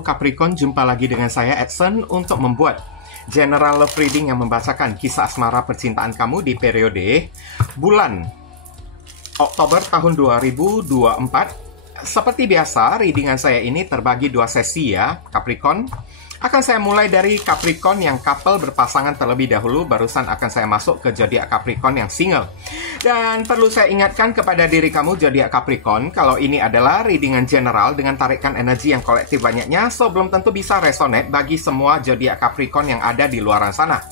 Capricorn, jumpa lagi dengan saya Edson untuk membuat general love reading yang membacakan kisah asmara percintaan kamu di periode bulan Oktober tahun 2024. Seperti biasa, readingan saya ini terbagi dua sesi ya, Capricorn. Akan saya mulai dari Capricorn yang couple berpasangan terlebih dahulu, barusan akan saya masuk ke zodiak Capricorn yang single. Dan perlu saya ingatkan kepada diri kamu zodiak Capricorn, kalau ini adalah readingan general dengan tarikan energi yang kolektif banyaknya, so belum tentu bisa resonate bagi semua zodiak Capricorn yang ada di luar sana.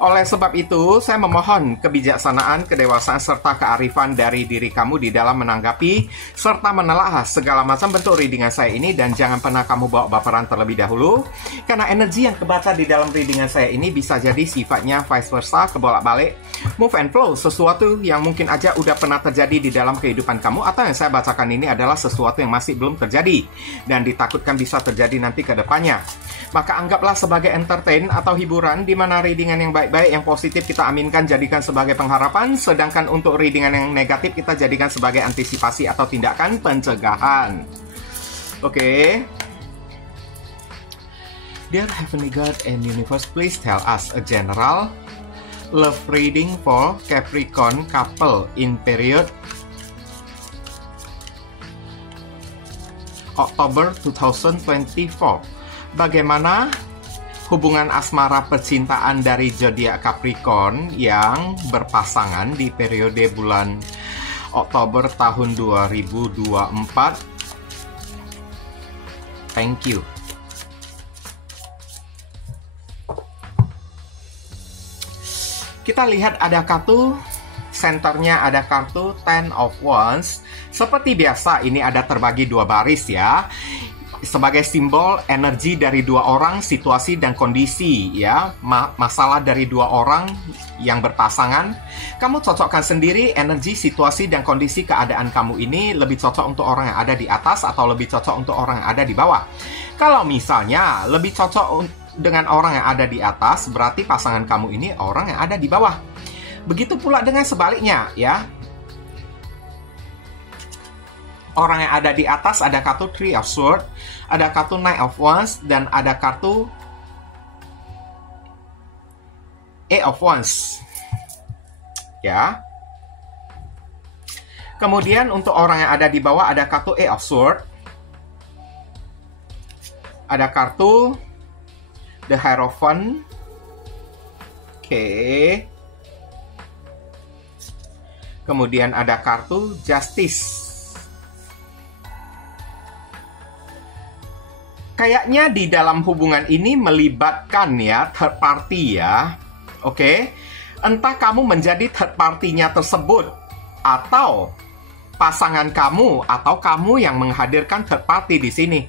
Oleh sebab itu, saya memohon kebijaksanaan, kedewasaan, serta kearifan dari diri kamu di dalam menanggapi serta menelaah segala macam bentuk readingan saya ini, dan jangan pernah kamu bawa baperan terlebih dahulu. Karena energi yang kebaca di dalam readingan saya ini bisa jadi sifatnya vice versa, kebolak-balik, move and flow, sesuatu yang mungkin aja udah pernah terjadi di dalam kehidupan kamu, atau yang saya bacakan ini adalah sesuatu yang masih belum terjadi dan ditakutkan bisa terjadi nanti ke depannya. Maka anggaplah sebagai entertain atau hiburan, di mana readingan yang baik-baik, yang positif kita aminkan jadikan sebagai pengharapan, sedangkan untuk readingan yang negatif kita jadikan sebagai antisipasi atau tindakan pencegahan. Oke. Dear Heavenly God and Universe, please tell us a general love reading for Capricorn couple in period October 2024. Bagaimana hubungan asmara percintaan dari zodiak Capricorn yang berpasangan di periode bulan Oktober tahun 2024? Thank you. Kita lihat ada kartu, senternya ada kartu Ten of Wands. Seperti biasa ini ada terbagi dua baris ya, sebagai simbol energi dari dua orang, situasi dan kondisi ya, masalah dari dua orang yang berpasangan. Kamu cocokkan sendiri energi, situasi dan kondisi keadaan kamu ini lebih cocok untuk orang yang ada di atas atau lebih cocok untuk orang yang ada di bawah. Kalau misalnya lebih cocok dengan orang yang ada di atas, berarti pasangan kamu ini orang yang ada di bawah. Begitu pula dengan sebaliknya ya. Orang yang ada di atas ada kartu Three of Swords, ada kartu Knight of Wands, dan ada kartu Eight of Wands. Ya. Kemudian untuk orang yang ada di bawah ada kartu Eight of Swords, ada kartu The Hierophant. Oke. Kemudian ada kartu Justice. Kayaknya di dalam hubungan ini melibatkan ya third party ya. Oke. Entah kamu menjadi third party-nya tersebut, atau pasangan kamu, atau kamu yang menghadirkan third party di sini.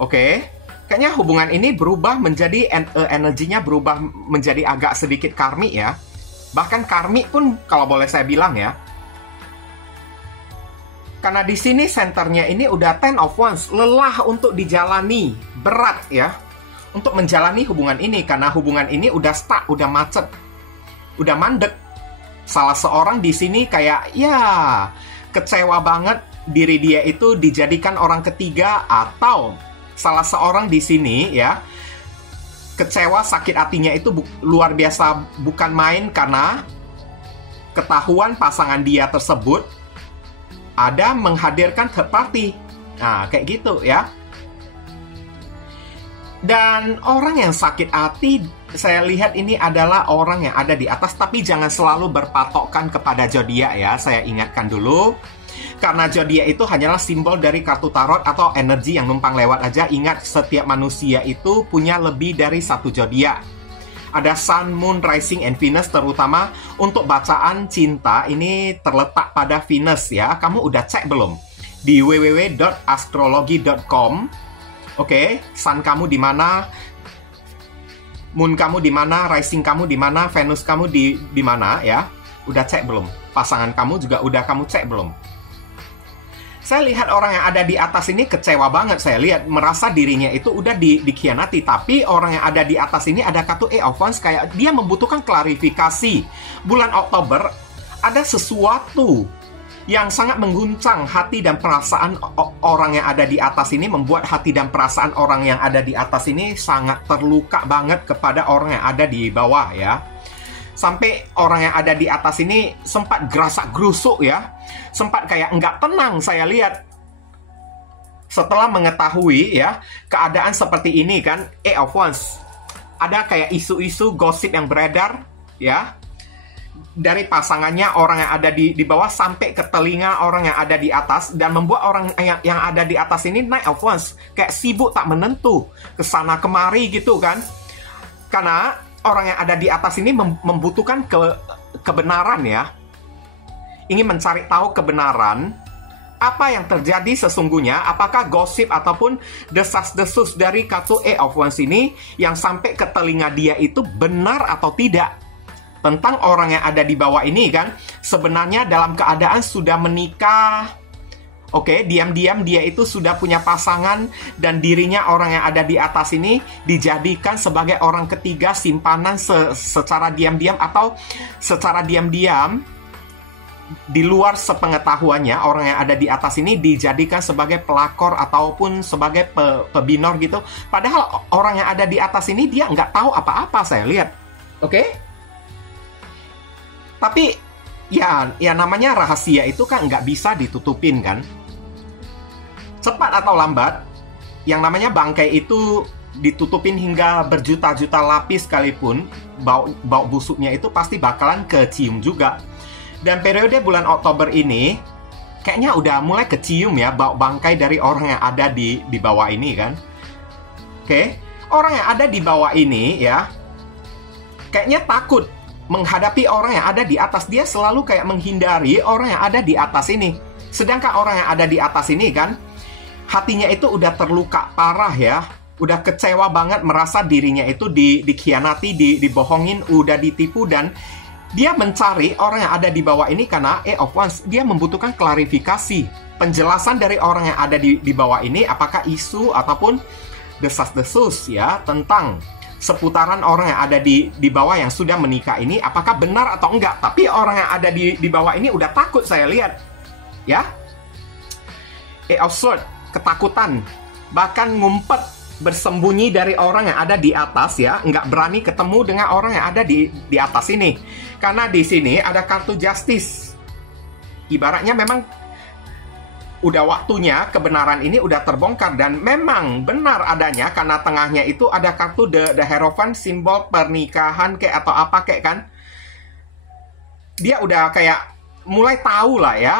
Oke. Kayaknya hubungan ini berubah menjadi energinya berubah menjadi agak sedikit karmik ya. Bahkan karmik pun kalau boleh saya bilang ya. Karena di sini senternya ini udah Ten of Wands, lelah untuk dijalani, berat ya, untuk menjalani hubungan ini, karena hubungan ini udah stuck, udah macet, udah mandek. Salah seorang di sini kayak ya kecewa banget diri dia itu dijadikan orang ketiga, atau salah seorang di sini ya kecewa, sakit hatinya itu luar biasa, bukan main, karena ketahuan pasangan dia tersebut ada menghadirkan third party. Nah, kayak gitu ya. Dan orang yang sakit hati, saya lihat ini adalah orang yang ada di atas, tapi jangan selalu berpatokkan kepada zodiak ya. Saya ingatkan dulu. Karena zodiak itu hanyalah simbol dari kartu tarot atau energi yang numpang lewat aja. Ingat, setiap manusia itu punya lebih dari satu zodiak. Ada Sun, Moon, Rising, and Venus, terutama untuk bacaan cinta ini terletak pada Venus ya. Kamu udah cek belum? Di www.astrology.com. Oke, Sun kamu di mana? Moon kamu di mana? Rising kamu di mana? Venus kamu di mana ya? Udah cek belum? Pasangan kamu juga udah kamu cek belum? Saya lihat orang yang ada di atas ini kecewa banget. Saya lihat merasa dirinya itu udah dikhianati. Tapi orang yang ada di atas ini ada kartu Eight of Wands, kayak dia membutuhkan klarifikasi. Bulan Oktober ada sesuatu yang sangat mengguncang hati dan perasaan orang yang ada di atas ini, membuat hati dan perasaan orang yang ada di atas ini sangat terluka banget kepada orang yang ada di bawah ya. Sampai orang yang ada di atas ini sempat gerasak gerusuk ya, sempat kayak nggak tenang saya lihat. Setelah mengetahui ya keadaan seperti ini kan, of Wands, ada kayak isu-isu gosip yang beredar ya, dari pasangannya orang yang ada di bawah sampai ke telinga orang yang ada di atas, dan membuat orang yang ada di atas ini, Knight of Wands, kayak sibuk tak menentu kesana kemari gitu kan. Karena orang yang ada di atas ini membutuhkan kebenaran ya, ingin mencari tahu kebenaran apa yang terjadi sesungguhnya, apakah gosip ataupun desas-desus dari kartu of Wands ini yang sampai ke telinga dia itu benar atau tidak. Tentang orang yang ada di bawah ini kan, sebenarnya dalam keadaan sudah menikah. Oke, diam-diam dia itu sudah punya pasangan, dan dirinya orang yang ada di atas ini dijadikan sebagai orang ketiga simpanan secara diam-diam, atau secara diam-diam di luar sepengetahuannya orang yang ada di atas ini dijadikan sebagai pelakor ataupun sebagai pebinor gitu. Padahal orang yang ada di atas ini dia nggak tahu apa-apa, saya lihat. Oke? Tapi ya namanya rahasia itu kan nggak bisa ditutupin kan. Cepat atau lambat, yang namanya bangkai itu ditutupin hingga berjuta-juta lapis sekalipun, bau busuknya itu pasti bakalan kecium juga. Dan periode bulan Oktober ini kayaknya udah mulai kecium ya bau bangkai dari orang yang ada di bawah ini kan. Oke, orang yang ada di bawah ini ya kayaknya takut menghadapi orang yang ada di atas. Dia selalu kayak menghindari orang yang ada di atas ini. Sedangkan orang yang ada di atas ini kan, hatinya itu udah terluka parah ya, udah kecewa banget, merasa dirinya itu dikhianati, dibohongin, udah ditipu, dan dia mencari orang yang ada di bawah ini karena of Wands, dia membutuhkan klarifikasi, penjelasan dari orang yang ada di bawah ini, apakah isu ataupun desas-desus ya tentang seputaran orang yang ada di bawah yang sudah menikah ini, apakah benar atau enggak. Tapi orang yang ada di bawah ini udah takut, saya lihat ya. Of Swords, ketakutan, bahkan ngumpet, bersembunyi dari orang yang ada di atas ya, nggak berani ketemu dengan orang yang ada di atas ini. Karena di sini ada kartu Justice. Ibaratnya memang udah waktunya kebenaran ini udah terbongkar, dan memang benar adanya karena tengahnya itu ada kartu the Hierophant, simbol pernikahan kayak atau apa kayak kan. Dia udah kayak mulai tahu lah ya,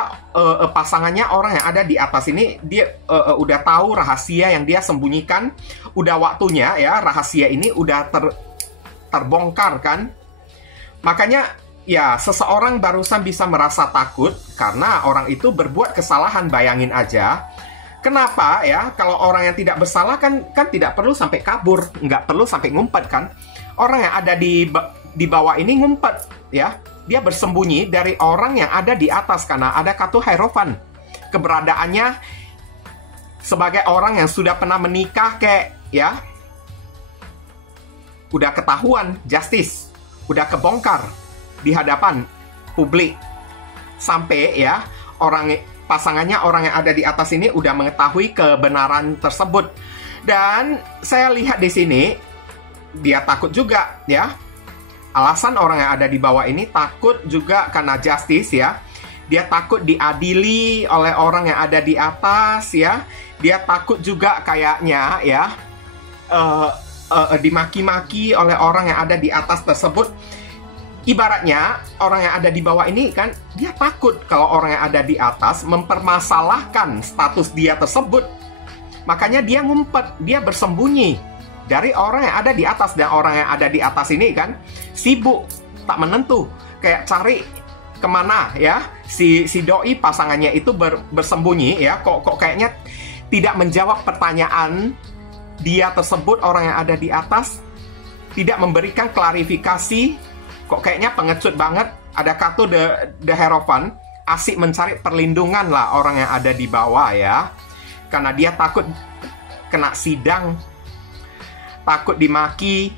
pasangannya orang yang ada di atas ini, dia udah tahu rahasia yang dia sembunyikan. Udah waktunya ya rahasia ini udah terbongkar kan. Makanya ya seseorang barusan bisa merasa takut karena orang itu berbuat kesalahan. Bayangin aja, kenapa ya kalau orang yang tidak bersalah kan tidak perlu sampai kabur, nggak perlu sampai ngumpet kan. Orang yang ada di bawah ini ngumpet ya, dia bersembunyi dari orang yang ada di atas karena ada kartu Hierophant. Keberadaannya sebagai orang yang sudah pernah menikah kayak ya, udah ketahuan Justice, udah kebongkar di hadapan publik. Sampai ya pasangannya orang yang ada di atas ini udah mengetahui kebenaran tersebut. Dan saya lihat di sini dia takut juga ya. Alasan orang yang ada di bawah ini takut juga karena Justice ya. Dia takut diadili oleh orang yang ada di atas ya. Dia takut juga kayaknya ya dimaki-maki oleh orang yang ada di atas tersebut. Ibaratnya orang yang ada di bawah ini kan, dia takut kalau orang yang ada di atas mempermasalahkan status dia tersebut. Makanya dia ngumpet, dia bersembunyi dari orang yang ada di atas. Dan orang yang ada di atas ini kan sibuk, tak menentu, kayak cari kemana ya si doi pasangannya itu bersembunyi ya. Kok kayaknya tidak menjawab pertanyaan dia tersebut, orang yang ada di atas tidak memberikan klarifikasi. Kok kayaknya pengecut banget. Ada kartu the Hierophant, asik mencari perlindungan lah orang yang ada di bawah ya, karena dia takut kena sidang, takut dimaki,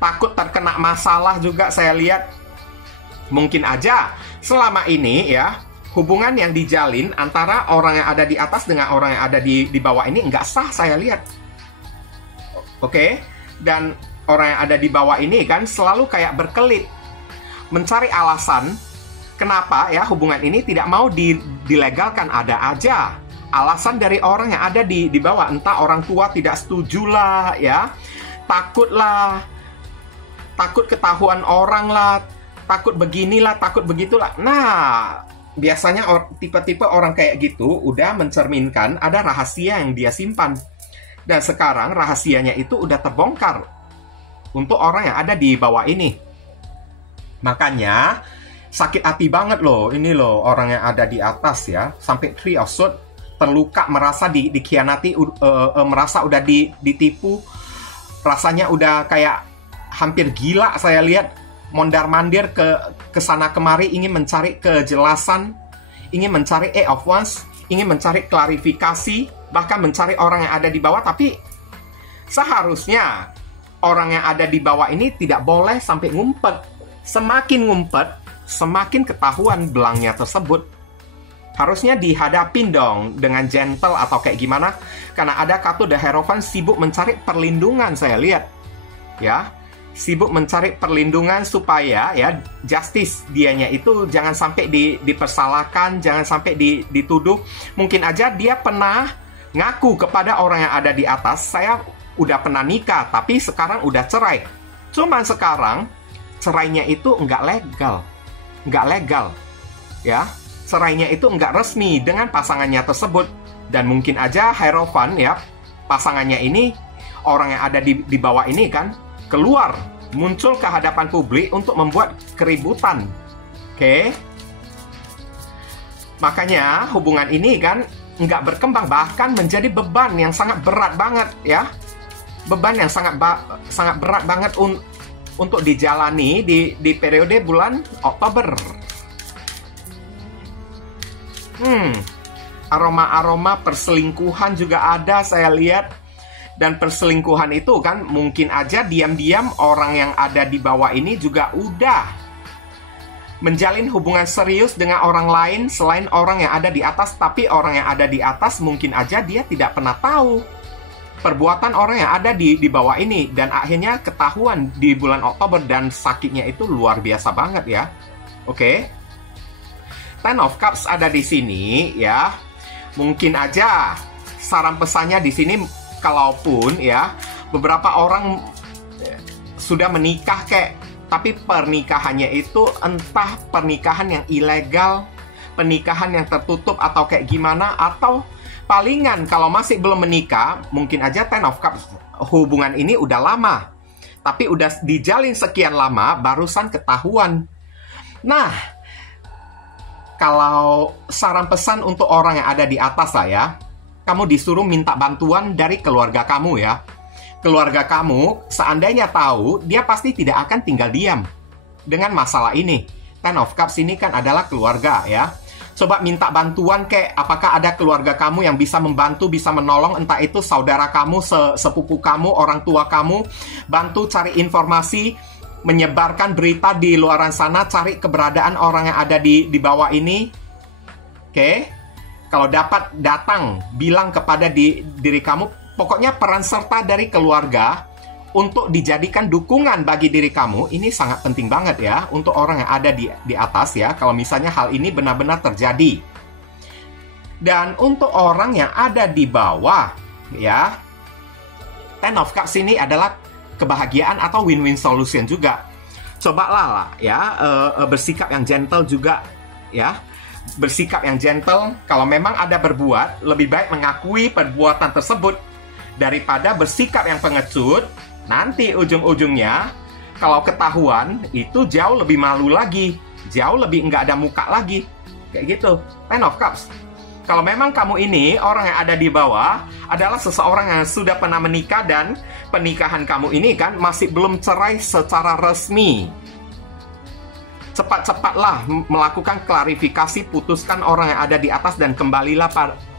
takut terkena masalah juga. Saya lihat mungkin aja selama ini ya hubungan yang dijalin antara orang yang ada di atas dengan orang yang ada di bawah ini nggak sah saya lihat. Oke? Dan orang yang ada di bawah ini kan selalu kayak berkelit, mencari alasan kenapa ya hubungan ini tidak mau dilegalkan. Ada aja alasan dari orang yang ada di bawah, entah orang tua tidak setuju lah ya, takut lah, takut ketahuan orang lah, takut beginilah, takut begitulah. Nah, biasanya tipe-tipe orang kayak gitu udah mencerminkan ada rahasia yang dia simpan. Dan sekarang rahasianya itu udah terbongkar untuk orang yang ada di bawah ini. Makanya sakit hati banget loh ini loh orang yang ada di atas ya, sampai Three of Swords, terluka, merasa dikhianati, merasa udah ditipu, rasanya udah kayak hampir gila saya lihat, mondar-mandir ke sana kemari, ingin mencari kejelasan, ingin mencari Eight of Wands, ingin mencari klarifikasi, bahkan mencari orang yang ada di bawah. Tapi seharusnya orang yang ada di bawah ini tidak boleh sampai ngumpet. Semakin ngumpet, semakin ketahuan belangnya tersebut. Harusnya dihadapin dong dengan gentle atau kayak gimana. Karena ada kartu The Hierophant, sibuk mencari perlindungan saya lihat. Ya, sibuk mencari perlindungan supaya ya justice dianya itu jangan sampai dipersalahkan, jangan sampai dituduh. Mungkin aja dia pernah ngaku kepada orang yang ada di atas, saya udah pernah nikah, tapi sekarang udah cerai. Cuman sekarang cerainya itu nggak legal, ya. Cerainya itu nggak resmi dengan pasangannya tersebut. Dan mungkin aja Hierophant ya, pasangannya ini, orang yang ada di bawah ini kan, keluar, muncul ke hadapan publik untuk membuat keributan. Oke? Makanya hubungan ini kan nggak berkembang, bahkan menjadi beban yang sangat berat banget ya. Beban yang sangat berat banget untuk dijalani di periode bulan Oktober. Aroma-aroma perselingkuhan juga ada saya lihat. Dan perselingkuhan itu kan mungkin aja diam-diam orang yang ada di bawah ini juga udah menjalin hubungan serius dengan orang lain selain orang yang ada di atas. Tapi orang yang ada di atas mungkin aja dia tidak pernah tahu perbuatan orang yang ada di bawah ini. Dan akhirnya ketahuan di bulan Oktober, dan sakitnya itu luar biasa banget ya. Oke? Ten of Cups ada di sini ya. Mungkin aja saran pesannya di sini, kalaupun ya beberapa orang sudah menikah tapi pernikahannya itu entah pernikahan yang ilegal, pernikahan yang tertutup atau kayak gimana, atau palingan kalau masih belum menikah, mungkin aja Ten of Cups hubungan ini udah lama, tapi udah dijalin sekian lama barusan ketahuan. Nah, kalau saran pesan untuk orang yang ada di atas lah ya, kamu disuruh minta bantuan dari keluarga kamu ya. Keluarga kamu seandainya tahu, dia pasti tidak akan tinggal diam dengan masalah ini. Ten of Cups ini kan adalah keluarga ya. Coba minta bantuan apakah ada keluarga kamu yang bisa membantu, bisa menolong, entah itu saudara kamu, sepupu kamu, orang tua kamu, bantu cari informasi, menyebarkan berita di luaran sana, cari keberadaan orang yang ada di bawah ini. Oke? Kalau dapat, datang, bilang kepada diri kamu, pokoknya peran serta dari keluarga untuk dijadikan dukungan bagi diri kamu, ini sangat penting banget ya, untuk orang yang ada di atas ya, kalau misalnya hal ini benar-benar terjadi. Dan untuk orang yang ada di bawah, ya, Ten of Cups ini adalah kebahagiaan atau win-win solution juga. Cobalah lah ya, bersikap yang gentle juga ya. Bersikap yang gentle, kalau memang ada berbuat, lebih baik mengakui perbuatan tersebut daripada bersikap yang pengecut. Nanti ujung-ujungnya kalau ketahuan itu jauh lebih malu lagi, jauh lebih nggak ada muka lagi, kayak gitu. Ten of Cups. Kalau memang kamu ini, orang yang ada di bawah, adalah seseorang yang sudah pernah menikah dan pernikahan kamu ini kan masih belum cerai secara resmi. Cepat-cepatlah melakukan klarifikasi, putuskan orang yang ada di atas dan kembalilah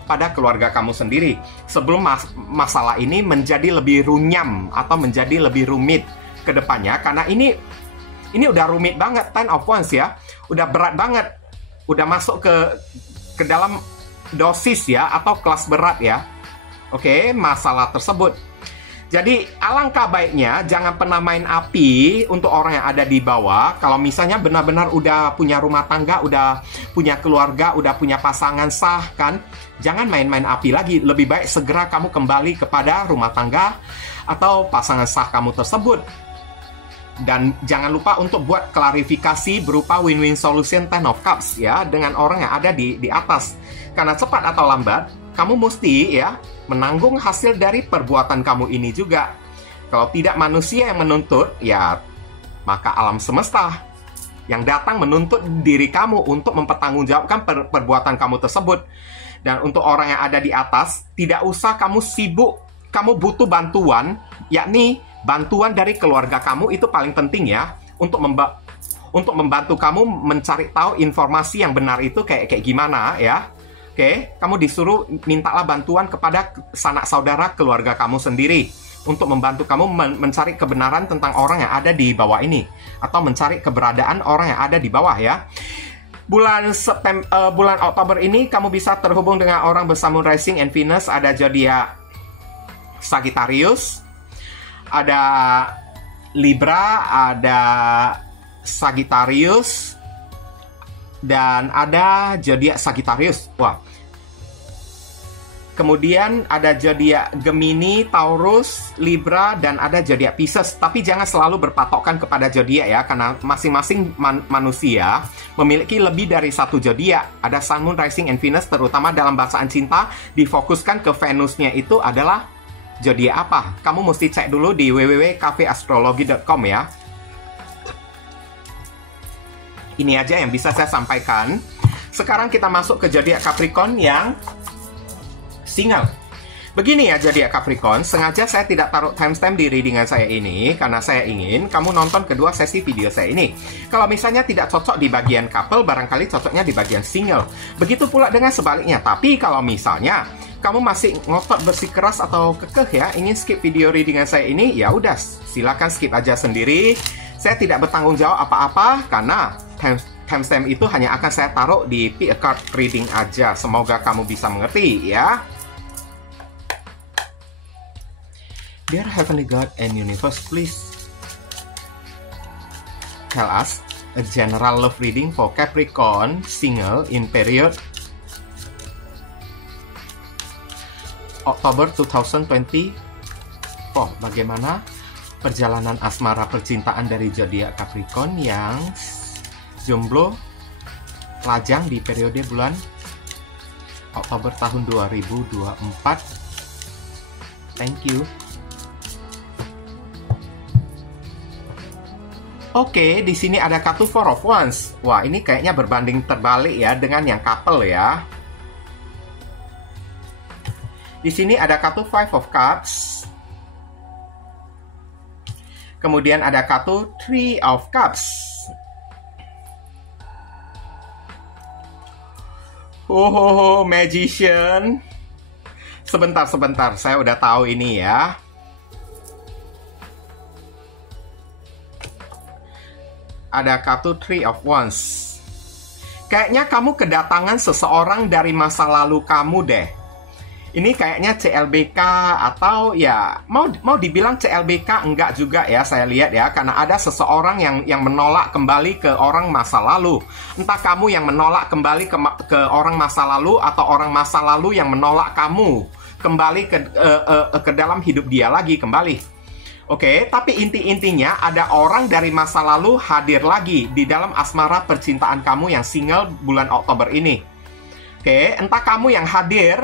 pada keluarga kamu sendiri. Sebelum masalah ini menjadi lebih runyam atau menjadi lebih rumit ke depannya. Karena ini udah rumit banget, Ten of Wands ya. Udah berat banget. udah masuk ke dalam dosis ya, atau kelas berat ya. Oke, masalah tersebut. Jadi alangkah baiknya jangan pernah main api untuk orang yang ada di bawah. Kalau misalnya benar-benar udah punya rumah tangga, udah punya keluarga, udah punya pasangan sah kan, jangan main-main api lagi. Lebih baik segera kamu kembali kepada rumah tangga atau pasangan sah kamu tersebut. Dan jangan lupa untuk buat klarifikasi berupa win-win solution Ten of Cups ya, dengan orang yang ada di atas. Karena cepat atau lambat kamu mesti ya menanggung hasil dari perbuatan kamu ini juga. Kalau tidak manusia yang menuntut, ya maka alam semesta yang datang menuntut diri kamu untuk mempertanggungjawabkan perbuatan kamu tersebut. Dan untuk orang yang ada di atas, tidak usah kamu sibuk, kamu butuh bantuan, yakni bantuan dari keluarga kamu itu paling penting ya, untuk membantu kamu mencari tahu informasi yang benar itu kayak gimana ya. Oke, kamu disuruh mintalah bantuan kepada sanak saudara keluarga kamu sendiri untuk membantu kamu mencari kebenaran tentang orang yang ada di bawah ini, atau mencari keberadaan orang yang ada di bawah ya. Bulan Oktober ini kamu bisa terhubung dengan orang bersama Rising and Venus. Ada zodiak Sagittarius, ada Libra, ada Sagittarius, dan ada zodiak Sagittarius. Wah. Kemudian ada zodiak Gemini, Taurus, Libra, dan ada zodiak Pisces. Tapi jangan selalu berpatokan kepada zodiak ya, karena masing-masing manusia memiliki lebih dari satu zodiak. Ada Sun, Moon, Rising, and Venus, terutama dalam bahasaan cinta difokuskan ke Venusnya itu adalah zodiak apa. Kamu mesti cek dulu di www.cafeastrology.com ya. Ini aja yang bisa saya sampaikan. Sekarang kita masuk ke zodiak Capricorn yang single. Begini ya zodiak Capricorn, sengaja saya tidak taruh timestamp di readingan saya ini karena saya ingin kamu nonton kedua sesi video saya ini. Kalau misalnya tidak cocok di bagian couple, barangkali cocoknya di bagian single. Begitu pula dengan sebaliknya. Tapi kalau misalnya kamu masih ngotot bersikeras atau kekeh ya, ingin skip video readingan saya ini, ya udah silakan skip aja sendiri. Saya tidak bertanggung jawab apa-apa karena timestamp itu hanya akan saya taruh di pick a card reading aja. Semoga kamu bisa mengerti ya. Dear Heavenly God and Universe, please tell us a general love reading for Capricorn single in period Oktober 2024. Bagaimana perjalanan asmara percintaan dari zodiak Capricorn yang jomblo lajang di periode bulan Oktober tahun 2024. Thank you. Oke, di sini ada kartu Four of Wands. Wah, ini kayaknya berbanding terbalik ya dengan yang couple ya. Di sini ada kartu Five of Cups. Kemudian ada kartu Three of Cups. Oh, Magician. Sebentar, saya udah tahu ini ya. Ada kartu Three of Wands. Kayaknya kamu kedatangan seseorang dari masa lalu kamu deh. Ini kayaknya CLBK atau ya mau dibilang CLBK enggak juga ya, saya lihat ya, karena ada seseorang yang menolak kembali ke orang masa lalu. Entah kamu yang menolak kembali ke orang masa lalu atau orang masa lalu yang menolak kamu kembali ke dalam hidup dia lagi kembali. Oke, tapi intinya ada orang dari masa lalu hadir lagi di dalam asmara percintaan kamu yang single bulan Oktober ini. Oke, entah kamu yang hadir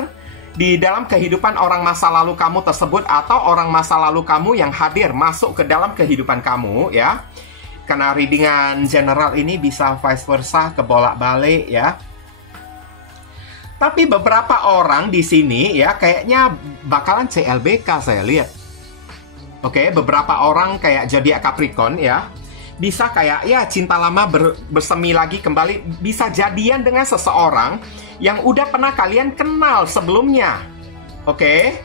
di dalam kehidupan orang masa lalu kamu tersebut atau orang masa lalu kamu yang hadir masuk ke dalam kehidupan kamu ya. Karena readingan general ini bisa vice versa, kebolak-balik ya. Tapi beberapa orang di sini ya kayaknya bakalan CLBK saya lihat. Oke, beberapa orang kayak zodiak Capricorn ya, bisa kayak ya cinta lama bersemi lagi kembali, bisa jadian dengan seseorang yang udah pernah kalian kenal sebelumnya. Oke,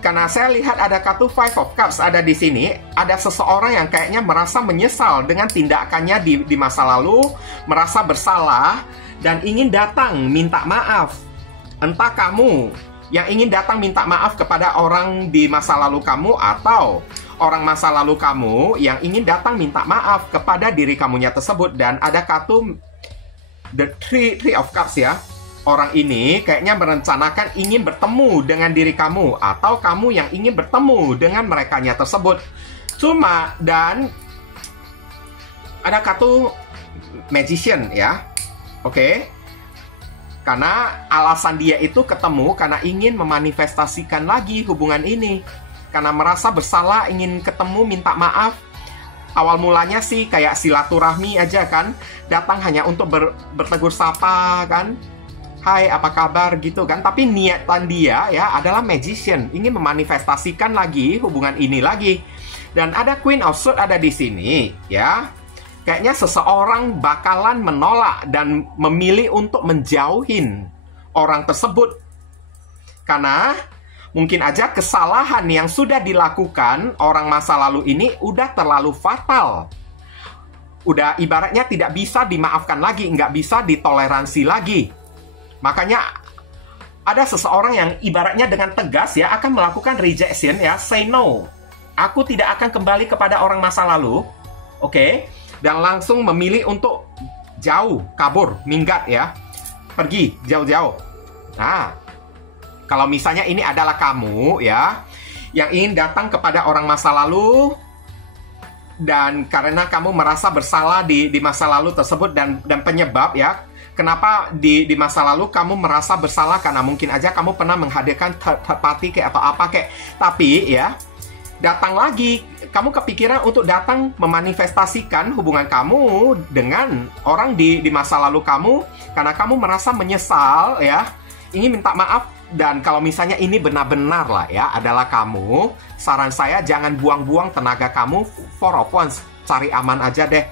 Karena saya lihat ada kartu Five of Cups ada di sini. Ada seseorang yang kayaknya merasa menyesal dengan tindakannya di masa lalu, merasa bersalah, dan ingin datang minta maaf. Entah kamu yang ingin datang minta maaf kepada orang di masa lalu kamu, atau orang masa lalu kamu yang ingin datang minta maaf kepada diri kamunya tersebut. Dan ada kartu The Three of Cups ya. Orang ini kayaknya merencanakan ingin bertemu dengan diri kamu, atau kamu yang ingin bertemu dengan merekanya tersebut. Dan ada kartu Magician ya. Oke. Karena alasan dia itu ketemu karena ingin memanifestasikan lagi hubungan ini. Karena merasa bersalah, ingin ketemu, minta maaf. Awal mulanya sih kayak silaturahmi aja kan. Datang hanya untuk bertegur sapa kan. Hai, apa kabar gitu kan. Tapi niatan dia ya adalah Magician, ingin memanifestasikan lagi hubungan ini lagi. Dan ada Queen of Swords ada di sini ya. Kayaknya seseorang bakalan menolak dan memilih untuk menjauhin orang tersebut. Karena mungkin aja kesalahan yang sudah dilakukan orang masa lalu ini udah terlalu fatal. Udah ibaratnya tidak bisa dimaafkan lagi, nggak bisa ditoleransi lagi. Makanya ada seseorang yang ibaratnya dengan tegas ya akan melakukan rejection ya, say no. Aku tidak akan kembali kepada orang masa lalu, oke? Dan langsung memilih untuk jauh, kabur, minggat ya, pergi jauh-jauh. Nah, kalau misalnya ini adalah kamu ya, yang ingin datang kepada orang masa lalu, dan karena kamu merasa bersalah di masa lalu tersebut, dan penyebab ya, kenapa di masa lalu kamu merasa bersalah, karena mungkin aja kamu pernah menghadirkan third party kayak atau apa kayak. Tapi ya, datang lagi, kamu kepikiran untuk datang memanifestasikan hubungan kamu dengan orang di masa lalu kamu, karena kamu merasa menyesal ya, ingin minta maaf. Dan kalau misalnya ini benar-benar lah ya adalah kamu, saran saya jangan buang-buang tenaga kamu for of once. Cari aman aja deh.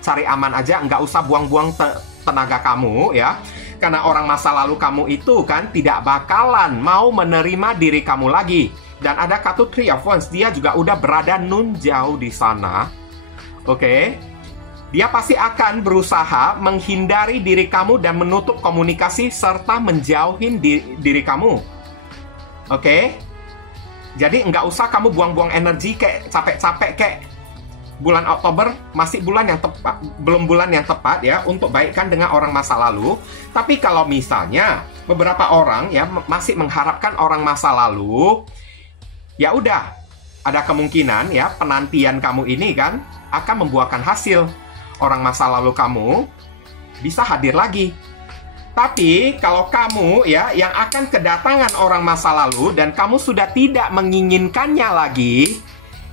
Cari aman aja, nggak usah buang-buang tenaga kamu ya. Karena orang masa lalu kamu itu kan tidak bakalan mau menerima diri kamu lagi. Dan ada kartu Three of Wands, dia juga udah berada nun jauh di sana. Oke. Dia pasti akan berusaha menghindari diri kamu dan menutup komunikasi serta menjauhin diri kamu. Oke. Jadi nggak usah kamu buang-buang energi kayak capek-capek kayak. Bulan Oktober masih bulan yang tepat, belum bulan yang tepat ya untuk baikkan dengan orang masa lalu. Tapi kalau misalnya beberapa orang ya masih mengharapkan orang masa lalu, ya udah, ada kemungkinan ya penantian kamu ini kan akan membuahkan hasil. Orang masa lalu kamu bisa hadir lagi. Tapi kalau kamu ya yang akan kedatangan orang masa lalu dan kamu sudah tidak menginginkannya lagi,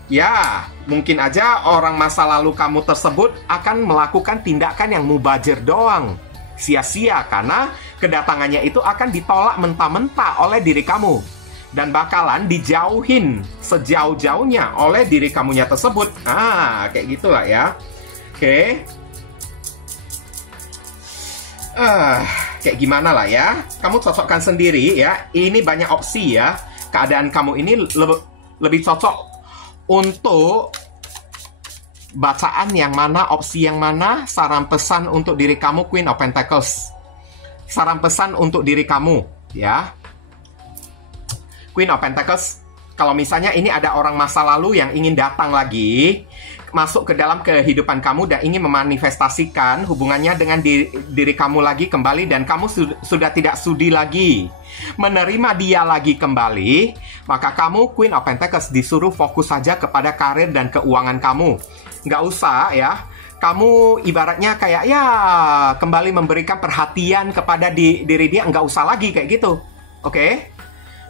ya, mungkin aja orang masa lalu kamu tersebut akan melakukan tindakan yang mubazir doang. Sia-sia karena kedatangannya itu akan ditolak mentah-mentah oleh diri kamu. Dan bakalan dijauhin sejauh-jauhnya oleh diri kamunya tersebut. Ah, kayak gitulah ya. Oke. Kayak gimana lah ya. Kamu cocokkan sendiri ya. Ini banyak opsi ya. Keadaan kamu ini lebih cocok untuk bacaan yang mana, opsi yang mana, saran pesan untuk diri kamu, Queen of Pentacles. Saran pesan untuk diri kamu, ya. Queen of Pentacles, kalau misalnya ini ada orang masa lalu yang ingin datang lagi, masuk ke dalam kehidupan kamu dan ingin memanifestasikan hubungannya dengan diri kamu lagi kembali, dan kamu sudah tidak sudi lagi menerima dia lagi kembali, maka kamu Queen of Pentacles disuruh fokus saja kepada karir dan keuangan kamu. Nggak usah ya, kamu ibaratnya kayak ya kembali memberikan perhatian kepada diri dia, nggak usah lagi kayak gitu. Oke?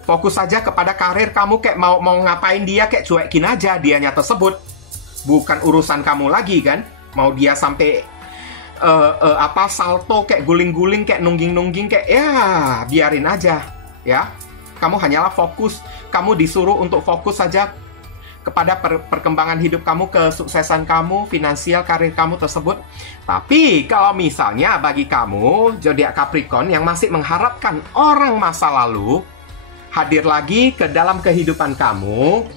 Fokus saja kepada karir kamu, kayak mau ngapain dia, kayak cuekin aja dianya tersebut. Bukan urusan kamu lagi kan. Mau dia sampai salto kayak guling-guling, kayak nungging-nungging, kayak ya biarin aja ya. Kamu hanyalah fokus. Kamu disuruh untuk fokus saja kepada perkembangan hidup kamu, kesuksesan kamu, finansial, karir kamu tersebut. Tapi kalau misalnya bagi kamu zodiak Capricorn yang masih mengharapkan orang masa lalu, hadir lagi ke dalam kehidupan kamu,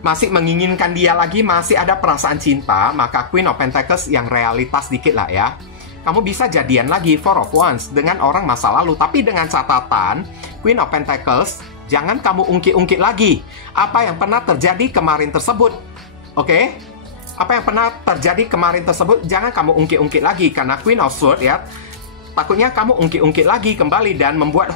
masih menginginkan dia lagi, masih ada perasaan cinta, maka Queen of Pentacles yang realitas dikit lah ya. Kamu bisa jadian lagi, Four of Wands, dengan orang masa lalu. Tapi dengan catatan, Queen of Pentacles, jangan kamu ungkit-ungkit lagi apa yang pernah terjadi kemarin tersebut. Oke? Apa yang pernah terjadi kemarin tersebut, jangan kamu ungkit-ungkit lagi. Karena Queen of Swords ya, takutnya kamu ungkit-ungkit lagi kembali dan membuat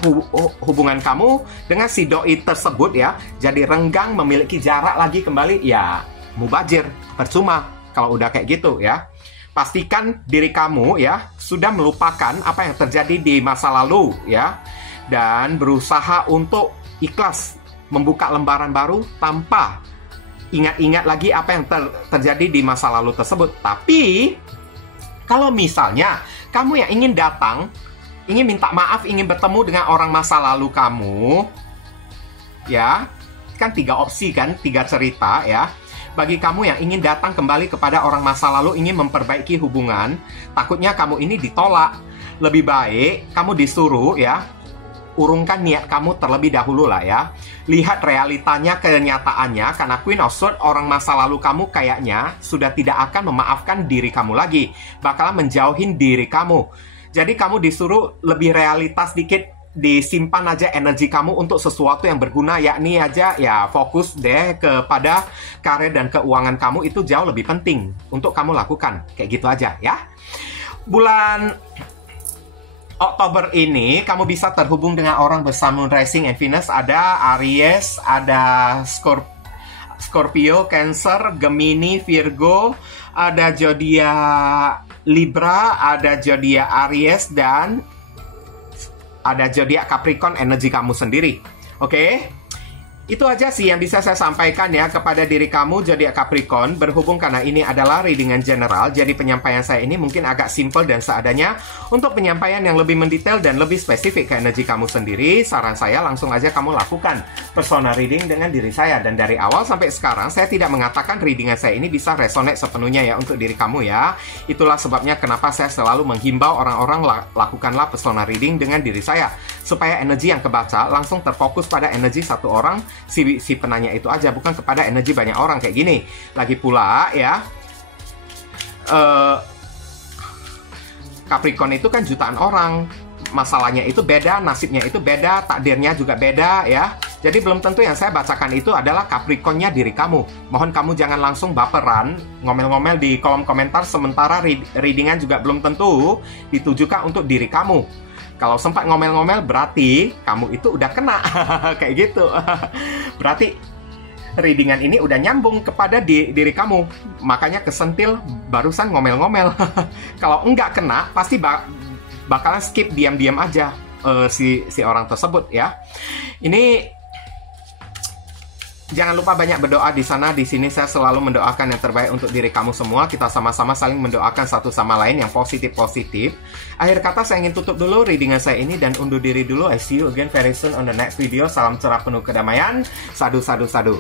hubungan kamu dengan si doi tersebut ya, jadi renggang, memiliki jarak lagi kembali. Ya, mubazir, percuma kalau udah kayak gitu ya. Pastikan diri kamu ya sudah melupakan apa yang terjadi di masa lalu ya, dan berusaha untuk ikhlas membuka lembaran baru tanpa ingat-ingat lagi apa yang terjadi di masa lalu tersebut. Tapi kalau misalnya kamu yang ingin datang, ingin minta maaf, ingin bertemu dengan orang masa lalu kamu ya, kan 3 opsi kan, 3 cerita ya. Bagi kamu yang ingin datang kembali kepada orang masa lalu, ingin memperbaiki hubungan, takutnya kamu ini ditolak. Lebih baik kamu disuruh ya, urungkan niat kamu terlebih dahulu lah ya. Lihat realitanya, kenyataannya, karena Queen of Swords, orang masa lalu kamu kayaknya sudah tidak akan memaafkan diri kamu lagi, bakalan menjauhin diri kamu. Jadi kamu disuruh lebih realitas dikit, disimpan aja energi kamu untuk sesuatu yang berguna, yakni aja ya fokus deh kepada karir dan keuangan kamu, itu jauh lebih penting untuk kamu lakukan. Kayak gitu aja ya. Bulan Oktober ini kamu bisa terhubung dengan orang bersama Moon Rising and Venus. Ada Aries, ada Scorpio, Cancer, Gemini, Virgo, ada zodiak Libra, ada zodiak Aries, dan ada zodiak Capricorn, energi kamu sendiri. Oke? Itu aja sih yang bisa saya sampaikan ya kepada diri kamu zodiak Capricorn. Berhubung karena ini adalah readingan general, jadi penyampaian saya ini mungkin agak simple dan seadanya. Untuk penyampaian yang lebih mendetail dan lebih spesifik ke energi kamu sendiri, saran saya langsung aja kamu lakukan personal reading dengan diri saya. Dan dari awal sampai sekarang saya tidak mengatakan readingan saya ini bisa resonate sepenuhnya ya untuk diri kamu ya. Itulah sebabnya kenapa saya selalu menghimbau orang-orang lakukanlah personal reading dengan diri saya, supaya energi yang kebaca langsung terfokus pada energi satu orang, si penanya itu aja, bukan kepada energi banyak orang kayak gini. Lagi pula ya, Capricorn itu kan jutaan orang, masalahnya itu beda, nasibnya itu beda, takdirnya juga beda ya. Jadi belum tentu yang saya bacakan itu adalah Capricornnya diri kamu. Mohon kamu jangan langsung baperan, ngomel-ngomel di kolom komentar, sementara readingan juga belum tentu ditujukan untuk diri kamu. Kalau sempat ngomel-ngomel berarti kamu itu udah kena. Kayak gitu. Berarti readingan ini udah nyambung kepada diri kamu. Makanya kesentil barusan ngomel-ngomel. Kalau enggak kena, pasti bakalan skip, diam-diam aja si orang tersebut ya. Ini jangan lupa banyak berdoa di sana. Di sini saya selalu mendoakan yang terbaik untuk diri kamu semua. Kita sama-sama saling mendoakan satu sama lain yang positif-positif. Akhir kata saya ingin tutup dulu readingan saya ini dan undur diri dulu. I see you again very soon on the next video. Salam cerah penuh kedamaian. Sadu, sadu, sadu.